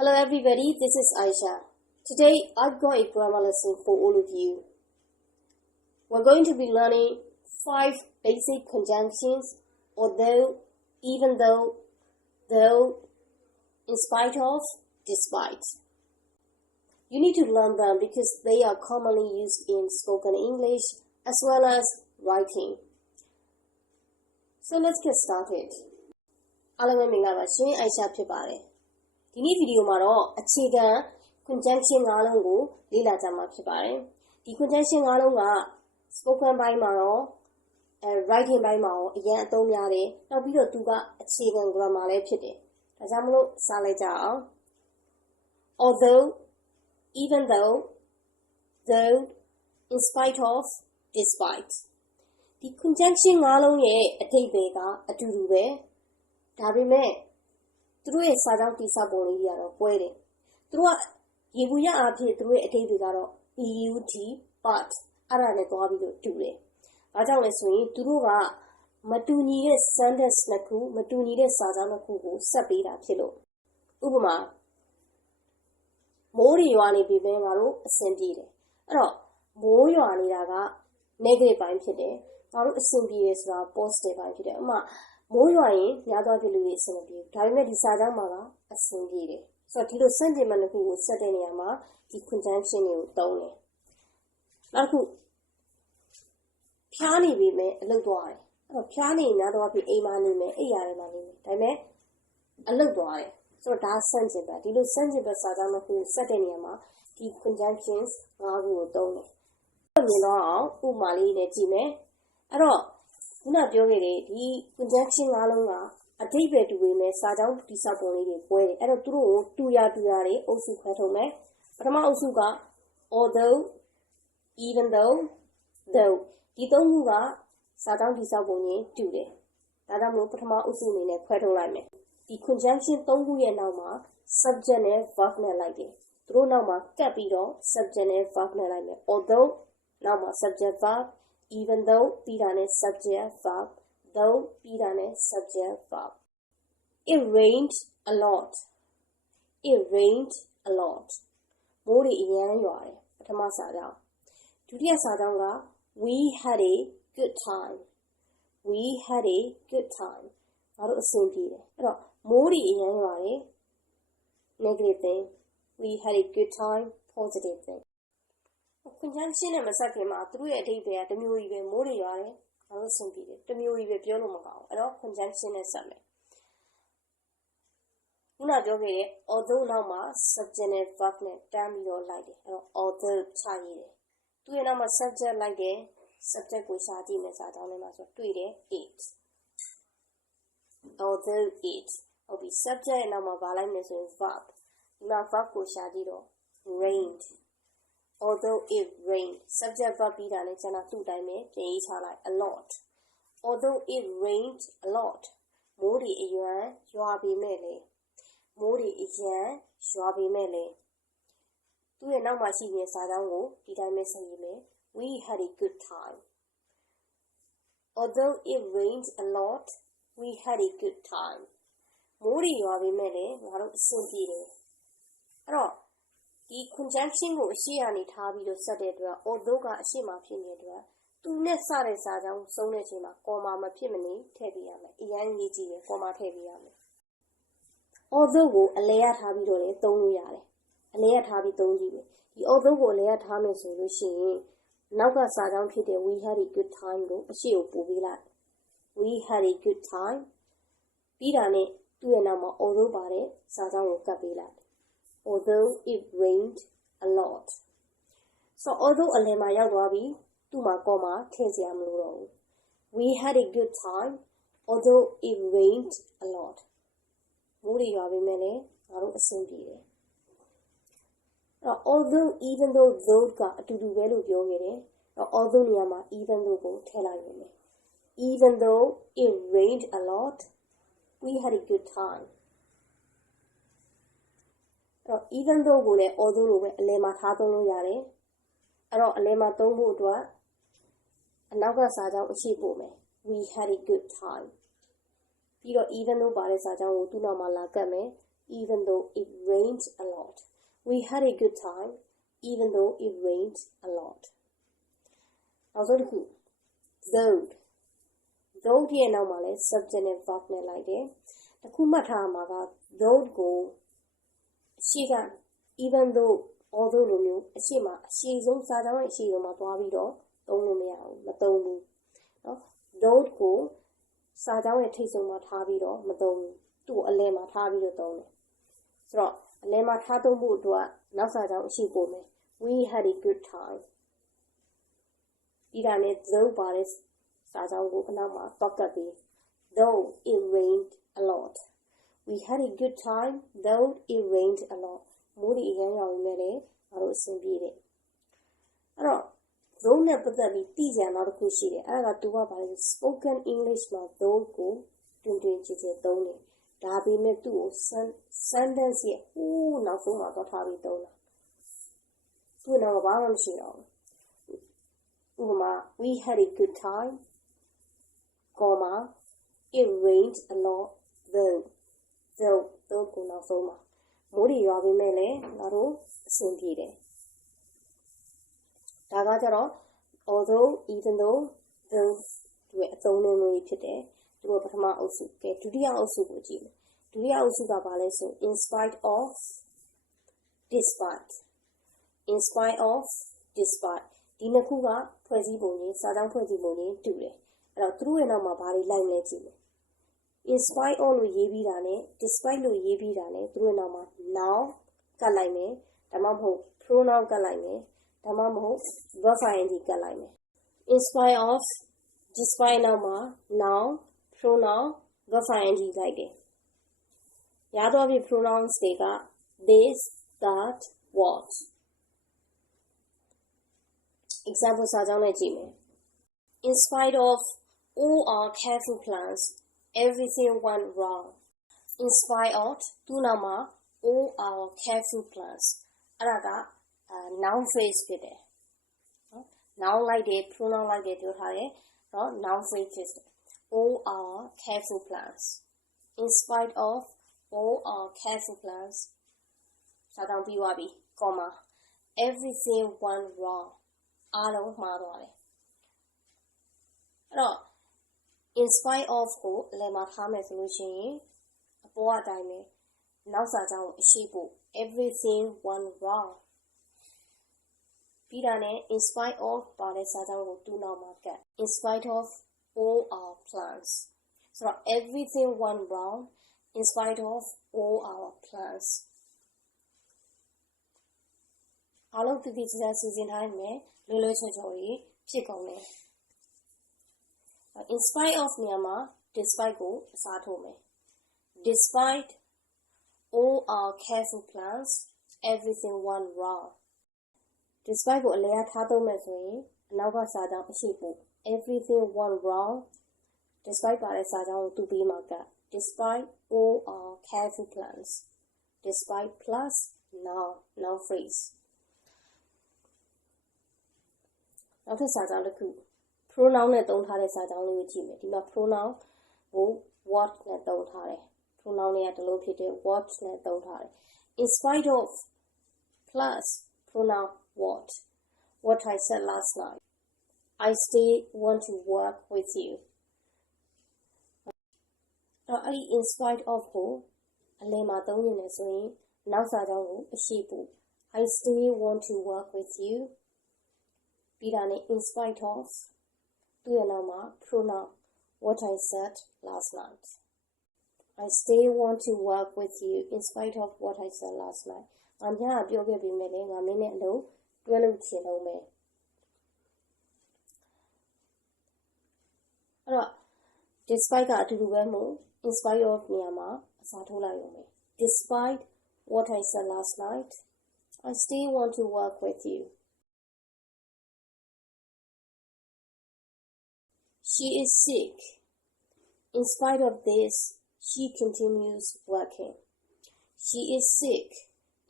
Hello everybody, this is Aisha. Today I've got a grammar lesson for all of you. We're going to be learning 5 basic conjunctions: although, even though, in spite of, despite. You need to learn them because they are commonly used in spoken English as well as writing. So let's get started. အားလုံးပဲမင်္ဂလာပါရှင် Aisha ဖြစ်ပါတယ် ဒီနေ့ဗီဒီယိုမှာတော့အခြေခံ conjunction ၅လုံးကိုလေ့လာကြမှာဖြစ်ပါတယ်ဒီ conjunction ၅လုံးက spoken ဘိုင်းမှာရော writing ဘိုင်းမှာရောအရင်အသုံးများတယ်နောက်ပြီးတော့သူကအခြေခံ grammar လည်းဖြစ်တယ်ဒါကြောင့်မလို့စလိုက်ကြအောင် although, even though, in spite of, despite ဒီ conjunction ၅လုံးရဲ့အဓိပ္ပာယ်ကအတူတူပဲဒါပေမဲ့သူတို့ရဲ့စာကြောင်းတိဆောက်ပုံလေးတွေကတော့ကွဲတယ်သူတို့ကရေဘူးရအားဖြင့်သူတို့ရဲ့အဓိပ္ပာယ်ကတော့ but အဲ့ဒါနဲ့တွားပြီးတော့တူတယ်ဘာကြောင့်လဲဆိုရင်သူတို့ကမတူညီတဲ့ sentence နှစ်ခုမတူညီတဲ့စာကြောင်းနှစ်ခုကိုဆက်ပေးတာဖြစ်လို့ဥပမာမိုးတွေရွာနေပြီပဲငါတို့အဆင်ပြေတယ်အဲ့တော့မိုးရွာနေတာက negative ဘိုင်းဖြစ်တယ်ငါတို့အဆင်ပြေတယ်ဆိုတာ positive ဘိုင်းဖြစ်တယ်ဥပမာမိုးရွာရင်များသောအားဖြင့်လူတွေအဆင်မပြေဘူးဒါပေမဲ့ဒီစာကြောင်းမှာကအဆင်ပြေတယ်ဆိုတော့ဒီလိုစန့်ကျင်ဘက်နှစ်ခုကိုဆက်တဲ့နေရာမှာဒီ conjunction တွေကိုသုံးတယ်နောက်တစ်ခုဖျားနေပြီမဲ့အလုပ်သွားတယ်အဲ့တော့ဖျားနေများသောအားဖြင့်အိမ်မှာနေမယ်အိမ်ယာထဲမှာနေမယ်ဒါပေမဲ့အလုပ်သွားတယ်ဆိုတော့ဒါစန့်ကျင်ဘက်ဒီလိုစန့်ကျင်ဘက်စာကြောင်းနှစ်ခုကိုဆက်တဲ့နေရာမှာဒီ conjunctions ၅ခုကိုသုံးတယ်မြင်တော့အောင်ဥပမာလေးနဲ့ကြည့်မယ်အဲ့တော့ခုနပြောခဲ့တဲ့ဒီ conjunction ၅လုံးကအဓိပ္ပာယ်တူပေမဲ့စာကြောင်းတိဆောက်ပုံလေးတွေကွဲတယ်အဲ့တော့သူတို့ကိုတူရတွေအုပ်စုခွဲထုတ်မယ်ပထမအုပ်စုက although, even though,ဒီသုံးခုကစာကြောင်းတိဆောက်ပုံချင်းတူတယ်ဒါကြောင့်မို့ပထမအုပ်စုအနေနဲ့ခွဲထုတ်လိုက်မယ်ဒီ conjunction ၃ခုရဲ့နောက်မှာ subject နဲ့ verb နဲ့လိုက်တယ်သူတို့နောက်မှာကပ်ပြီးတော့ subject နဲ့ verb နဲ့လိုက်မယ် although နောက်မှာ subject verb even though ပြီးတာနဲ့ subject verb though ပြီးတာနဲ့ subject verb it rained a lot မိုးတွေအရမ်းရွာတယ်ပထမစာကြောင်းဒုတိယစာကြောင်းက we had a good time ငါတို့အဆင်ပြေတယ်အဲ့တော့မိုးတွေအရမ်းရွာတယ် negative thing we had a good time positive thing conjunction နဲ့မဆက်ခင်မှာသူတို့ရဲ့အဓိပ္ပာယ်ကတစ်မျိုးကြီးပဲမိုးတွေရွာတယ်ငါတို့အဆင်ပြေတယ်တစ်မျိုးကြီးပဲပြောလို့မကောင်းဘူးအဲ့တော့ conjunction နဲ့ဆက်မယ်ခုနပြောခဲ့တဲ့ although နောက်မှာ subject နဲ့ verb နဲ့တန်းပြီးတော့လိုက်တယ်အဲ့တော့ although ချရေးတယ်သူရဲ့နောက်မှာ subject လိုက်တယ် subject ကိုရှာကြည့်မယ်စာကြောင်းထဲမှာဆိုတွေ့တယ် it although it ဟုတ်ပြီ subject ရဲ့နောက်မှာဗာလိုက်မယ်ဆိုရင် verb ဒီမှာ verb ကိုရှာကြည့်တော့ rained although it rained subject verb ပြီးတာနဲ့ကျန်တာသူ့အတိုင်းပဲပြန်ရေးချလိုက် a lot although it rained a lot မိုးတွေအရန်ရွာပေမဲ့လေသူ့ရဲ့နောက်မှာရှိနေတဲ့စာကြောင်းကိုဒီတိုင်းပဲဆက်ရေးမယ် we had a good time although it rained a lot we had a good time မိုးတွေရွာပေမဲ့လေငါတို့အဆင်ပြေတယ်အဲ့တော့ဒီ conjunction ကိုအရှိကနေထားပြီးတော့ဆက်တဲ့အတွက် although ကအရှိမဖြစ်နေတဲ့အတွက်သူနဲ့စတဲ့စာကြောင်းစုံတဲ့အချိန်မှာ comma မဖြစ်မနေထည့်ပေးရမယ်အရင်ရေးကြည့်ရယ် comma ထည့်ပေးရမယ် although ကိုအလဲရထားပြီးတော့လည်းသုံးလို့ရတယ်အလဲရထားပြီးသုံးကြည့်မယ်ဒီ although ကိုအလဲရထားမယ်ဆိုလို့ရှိရင်နောက်ကစာကြောင်းဖြစ်တဲ့ we had a good time ကိုအရှိကိုပို့ပေးလိုက် we had a good time ပြီးတာနဲ့သူ့ရဲ့နောက်မှာ although ပါတဲ့စာကြောင်းကိုကပ်ပေးလိုက်although it rained a lot so although အလယ်မှာရောက်သွားပြီသူ့မှာ comma ထည့်စရာမလိုတော့ဘူး we had a good time although it rained a lot မိုးတွေရွာပေမဲ့လည်းငါတို့အဆင်ပြေတယ်အဲ့တော့ although even though ကအတူတူပဲလို့ပြောခဲ့တယ်အဲ့တော့ although နေရာမှာ even though ကိုထည့်လိုက်ရမယ် even though it rained a lot we had a good time even though ကိုလည်း although လိုပဲအလယ်မှာထားသုံးလို့ရတယ်အဲ့တော့အလယ်မှာသုံးဖို့အတွက်အနောက်ကစာကြောင်းအရှိပို့မယ် we had a good time ပြီးတော့ even though ပါတဲ့စာကြောင်းကိုသူ့နောက်မှာလာကပ်မယ် even though it rained a lot. We had a good time, even though it rained a lot. Also, though. Though here now male subject and verb ne like it. The kumata maga though go. She can even though although no she's on Saturday she on my bobby dog. Don't know me out. Matongu. Though go. Saturday takes on my tabby dog. Matongu. To a lema tabby dog. So a lema tato mood to a now Saturday she go me. We had a good time. Idane though baris Sajango Kanama Bakabi. Though it rained a lot. We had a good time, though it rained a lot. Moody again mele, I was in though never the teaser not a cushy. I got to by the spoken English ma though go to done. Dabi me do sentence ye. Ooh, now so much of Tabi dona. To know about we had a good time, comma, it rained a lot, though go now so much. Modi Rabi Mele, Naro, Simpide. Tagajaro, although, even though, though, to a thone pite, to a patama also, get to the also gujim. To the also gabaleso, in spite of, despite. In spite of, despite. Dinakuga, Preziboni, Sadam Preziboni, do it. And through an amabari line legend. In spite all Yebirane, despite lo Yebirane, through an ama now, Galaime, Tamamo, pronoun Galaime, Tamamo, Vafaindi Galaime. In spite of, despite nama, now, pronoun, Vafaindi Gaide. Yadovi pronouns dega, this, that, what. Example Sajane Jimmy. In spite of all our careful plans, everything went wrong. In spite of Tunama, all our careful plans. Araga noun phrase pide. Noun like the pronoun like the noun phrase is all our careful plans. In spite of all our careful plans, Sadam Biwabi, comma, everything went wrong. Alo Madore. In spite of go, Lema Tame solution, a boa dime, now Sajao Shibu, everything went wrong. Pidane, in spite of, Bade Sajao do not market. In spite of all our plans. So everything went wrong, in spite of all our plans. Alo to this season time, Lolo Chori, Chikome. In spite of Myanmar, despite go, Satome. Despite all our careful plans, everything went wrong. Despite go, Lea Tato Mesui, Naga Sadam Shipu, everything went wrong. Despite Bale Sadam to be Maga. Despite all our careful plans. Despite plus now phrase. Now to Sadam the coup. Pronoun ne don't have a Sadam with him. The pronoun go what ne don't have. Pronoun ne at the located what ne don't have. In spite of plus pronoun what. What I said last night. I still want to work with you. In spite of go, a lema don't in now Sadam a sheep. I still want to work with you. Bidane in spite of Tuyanama pronoun what I said last night. I still want to work with you in spite of what I said last night. I'm here to be meeting a minute low, dwelling me. Despite that to do in spite of Myanmar, Satola Yome. Despite what I said last night, I still want to work with you. She is sick. In spite of this, she continues working. She is sick.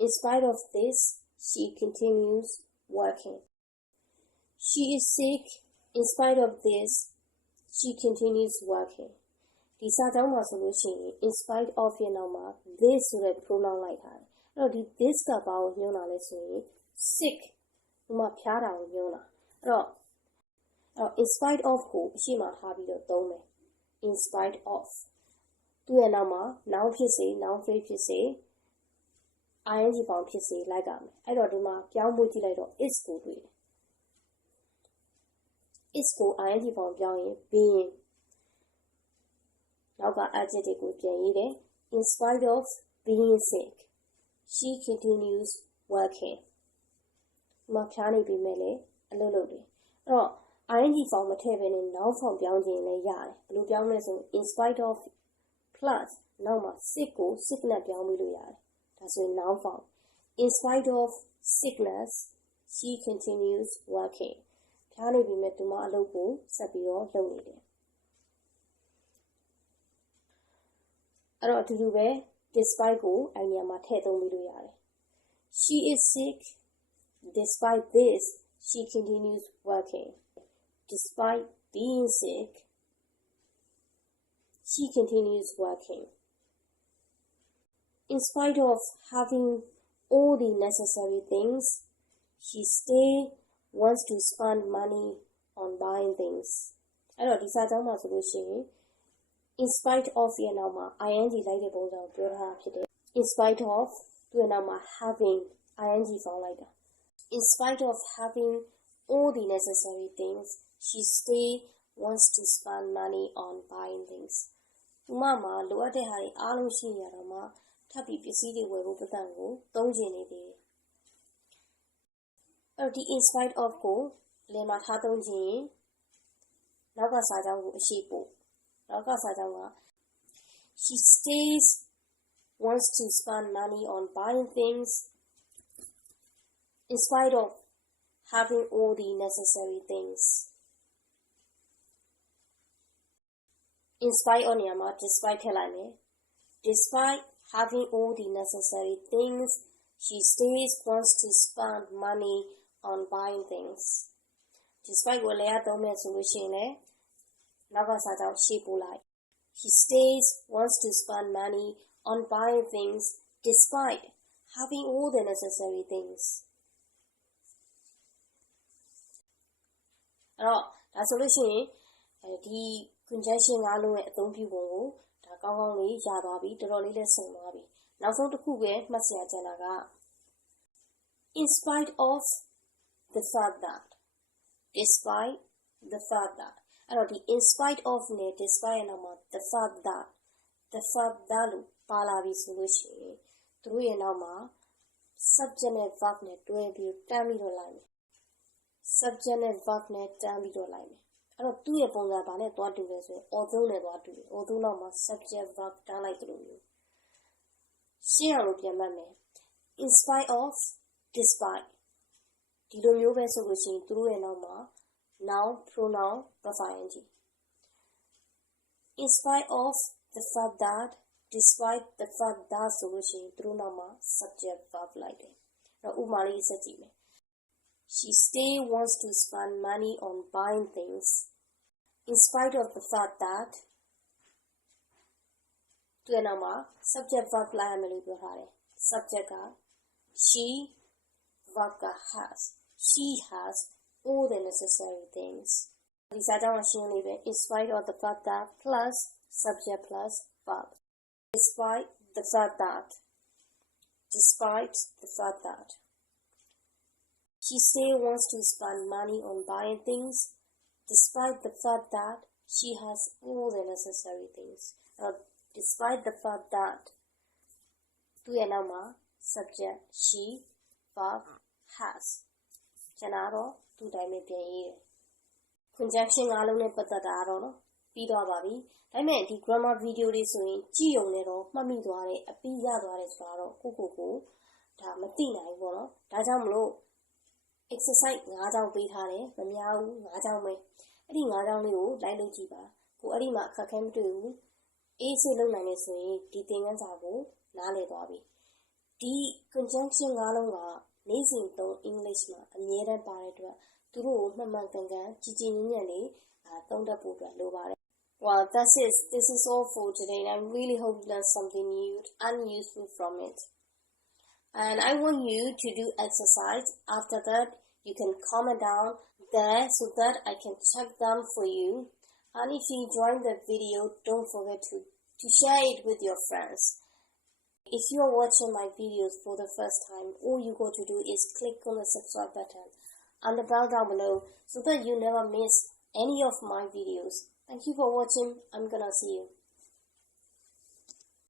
In spite of this, she continues working. She is sick. In spite of this, she continues working. ဒီစာကြောင်းမှာဆိုလို့ရှိရင် in spite of ရဲ့နောက်မှာ this ဆိုတဲ့ pronoun လိုက်ထားတယ်။အဲ့တော့ဒီ this ကဘာကိုညွှန်းတာလဲဆိုရင် sick ဥမာဖျားတာကိုညွှန်းတာ။အဲ့တော့ in spite of ကိုအရှိမထားပြီးတော့သုံးမယ် in spite of သူ့ရဲ့နောက်မှာ noun ဖြစ်စေ noun phrase ဖြစ်စေ ing form ဖြစ်စေလိုက်ကြမယ်အဲ့တော့ဒီမှာပြောင်းမှုကြည့်လိုက်တော့ is ကိုတွေ့တယ် is ကို ing form ပြောင်းရင် being နောက်က adjective ကိုပြန်ရေးတယ် in spite of being sick she continues working ဒီမှာဖျားနေပြီမဲ့လေအလုပ်လုပ်တယ်အဲ့တော့ ing form မထည့်ဘဲနဲ့ noun form ပြောင်းခြင်းလည်းရတယ်ဘယ်လိုပြောင်းလဲဆိုရင် in spite of plus နောက်မှာ sick ကို sick နဲ့ပြောင်းပြီးလို့ရတယ်ဒါဆိုရင် noun form in spite of sickness she continues working ဖျားနေပြီမဲ့သူမအလုပ်ကိုဆက်ပြီးတော့လုပ်နေတယ်အဲ့တော့အတူတူပဲ despite ကိုအဲ့နေရာမှာထည့်သုံးပြီးလို့ရတယ် she is sick despite this she continues working despite being sick she continues working in spite of having all the necessary things she still wants to spend money on buying things အဲ့တော့ဒီစာကြောင်းမှာဆိုလို့ရှိရင် in spite of ရဲ့နောက်မှာ ing လိုက်တဲ့ပုံစံကိုပြောထားတာဖြစ်တယ် in spite of သူ့ရဲ့နောက်မှာ having ing form လိုက်တာ in spite of having all the necessary things she still wants to spend money on buying things ဥမာမှာလိုအပ်တဲ့ဟာတွေအားလုံးရှိနေရတော့မှထပ်ပြီးပစ္စည်းတွေဝယ်ဖို့ပတ်သက်ကိုသုံးချင်နေသေးတယ်အဲ့ဒီ in spite of ကိုလင်မှာထားသုံးခြင်းနောက်ကစာကြောင်းကိုအရှိပို့နောက်ကစာကြောင်းက she stays wants to spend money on buying things in spite of having all the necessary things in spite of နေရာမှာ despite ထည့်လိုက်မယ် despite having all the necessary things she still wants to spend money on buying things despite ကိုလည်းသုံးမယ်ဆိုလို့ရှိရင်လည်းနောက်ကစာကြောင်းရှေ့ပို့လိုက် she stays wants to spend money on buying things despite having all the necessary things အဲ့တော့ဒါဆိုလို့ရှိရင်ဒီ conjunction ၅လုံးရဲ့အသုံးပြုပုံကိုဒါကောင်းကောင်းလေးရသွားပြီတော်တော်လေးလည်းစုံသွားပြီနောက်ဆုံးတစ်ခုပဲမှတ်စရာကျန်တာက in spite of the fact that despite the fact that အဲ့တော့ဒီ in spite of နဲ့ despite ရဲ့နောက်မှာ the fact that လို့ပါလာပြီဆိုလို့ရှိရင်သူတို့ရဲ့နောက်မှာ subject နဲ့ verb နဲ့တွဲပြီးတန်းပြီးတော့လိုက်မယ် subject နဲ့ verb နဲ့တန်းပြီးတော့လိုက်မယ်အဲ့တော့သူ့ရဲ့ပုံစံဘာနဲ့သွားတူလဲဆိုရင် although နဲ့သွားတူတယ် although နောက်မှာ subject verb တန်းလိုက်တယ်လို့မျိုးရှင်းအောင်လို့ပြန်မှတ်မယ် in spite of despite ဒီလိုမျိုးပဲဆိုလို့ရှိရင်သူတို့ရဲ့နောက်မှာ noun pronoun verb ing in spite of the fact that despite the fact that ဆိုလို့ရှိရင်သူတို့နောက်မှာ subject verb လိုက်တယ်အဲ့တော့ဥပမာလေးဆက်ကြည့်မယ် she still wants to spend money on buying things in spite of the fact that သူရဲ့နောက်မှာ subject verb လိုက်ရမယ်လို့ပြောထားတယ် subject က she verb က has she has all the necessary things ဒီစာကြောင်းရှင်းလေးပဲ in spite of the fact that plus subject plus verb despite the fact that she still wants to spend money on buying things despite the fact that she has all the necessary things despite the fact that သူရဲ့နောက်မှာ subject she verb has ကျန်တာတော့သူ့တိုင်းပဲပြန်ရေးတယ် conjunction ၅လုံးနဲ့ပတ်သက်တာတော့နော်ပြီးသွားပါပြီဒါပေမဲ့ဒီ grammar video တွေဆိုရင်ကြည့်ုံနဲ့တော့မှတ်မိသွားတယ်အပြီးရသွားတယ်ဆိုတာတော့ကိုဒါမသိနိုင်ဘူးပေါ့နော်ဒါကြောင့်မလို့ exercise ၅ကြောင်းပေးထားတယ်မများဘူး၅ကြောင်းပဲအဲ့ဒီ၅ကြောင်းလေးကိုလိုက်လုပ်ကြည့်ပါကိုအဲ့ဒီမှာအခက်ခဲမတွေ့ဘူးအေးစိတ်လုပ်နိုင်နေဆိုရင်ဒီသင်ခန်းစာကိုနားလည်သွားပြီဒီ conjunction ၅လုံးကနေ့စဉ်သုံး English မှာအမြဲတမ်းပါတဲ့အတွက်သူတို့ကိုမှန်မှန်ကန်ကန်ကြည်ကြည်ညံ့ညံ့လေးသုံးတတ်ဖို့အတွက်လိုပါတယ် Well, this is all for today, and I really hope you learned something new and useful from it. And I want you to do exercise. After that, you can comment down there so that I can check them for you. And if you enjoyed the video, don't forget to share it with your friends. If you are watching my videos for the first time, all you got to do is click on the subscribe button and the bell down below so that you never miss any of my videos. Thank you for watching. I'm gonna see you.